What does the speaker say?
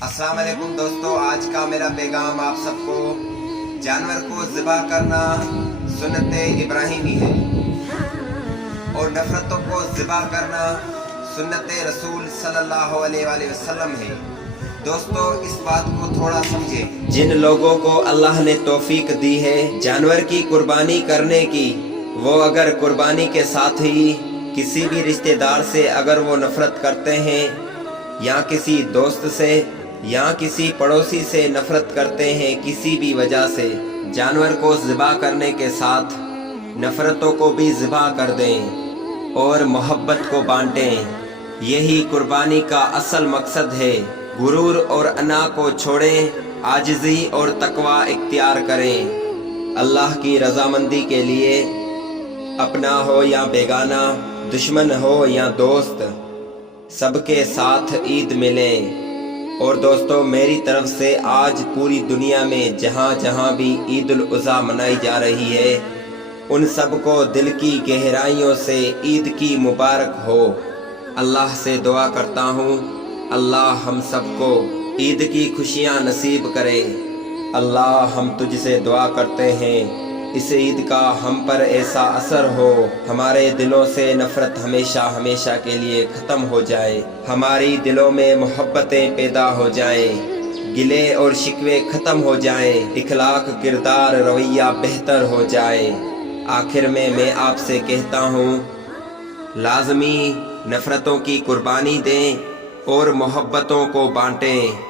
अस्सलाम वालेकुम दोस्तों, आज का मेरा पैगाम आप सबको, जानवर को ज़िबा करना सुन्नत इब्राहिमी है और नफ़रतों को ज़िबा करना सुन्नत रसूल सल्लल्लाहु अलैहि वसल्लम है। दोस्तों, इस बात को थोड़ा समझें। जिन लोगों को अल्लाह ने तौफीक दी है जानवर की कुर्बानी करने की, वो अगर कुर्बानी के साथ ही किसी भी रिश्तेदार से अगर वो नफ़रत करते हैं या किसी दोस्त से या किसी पड़ोसी से नफ़रत करते हैं किसी भी वजह से, जानवर को ज़िबा करने के साथ नफ़रतों को भी ज़िबा कर दें और मोहब्बत को बांटें। यही कुर्बानी का असल मकसद है। गुरूर और अना को छोड़ें, आजिज़ी और तकवा इख्तियार करें। अल्लाह की रज़ामंदी के लिए अपना हो या बेगाना, दुश्मन हो या दोस्त, सबके साथ ईद मिलें। और दोस्तों, मेरी तरफ से आज पूरी दुनिया में जहाँ जहाँ भी ईद उल अज़हा मनाई जा रही है, उन सबको दिल की गहराइयों से ईद की मुबारक हो। अल्लाह से दुआ करता हूँ, अल्लाह हम सबको ईद की खुशियाँ नसीब करे। अल्लाह, हम तुझसे दुआ करते हैं इस ईद का हम पर ऐसा असर हो, हमारे दिलों से नफ़रत हमेशा हमेशा के लिए ख़त्म हो जाए, हमारी दिलों में मोहब्बतें पैदा हो जाएं, गिले और शिकवे ख़त्म हो जाएं, इखलाक किरदार रवैया बेहतर हो जाए। आखिर में मैं आपसे कहता हूँ, लाज़मी नफ़रतों की कुर्बानी दें और मोहब्बतों को बांटें।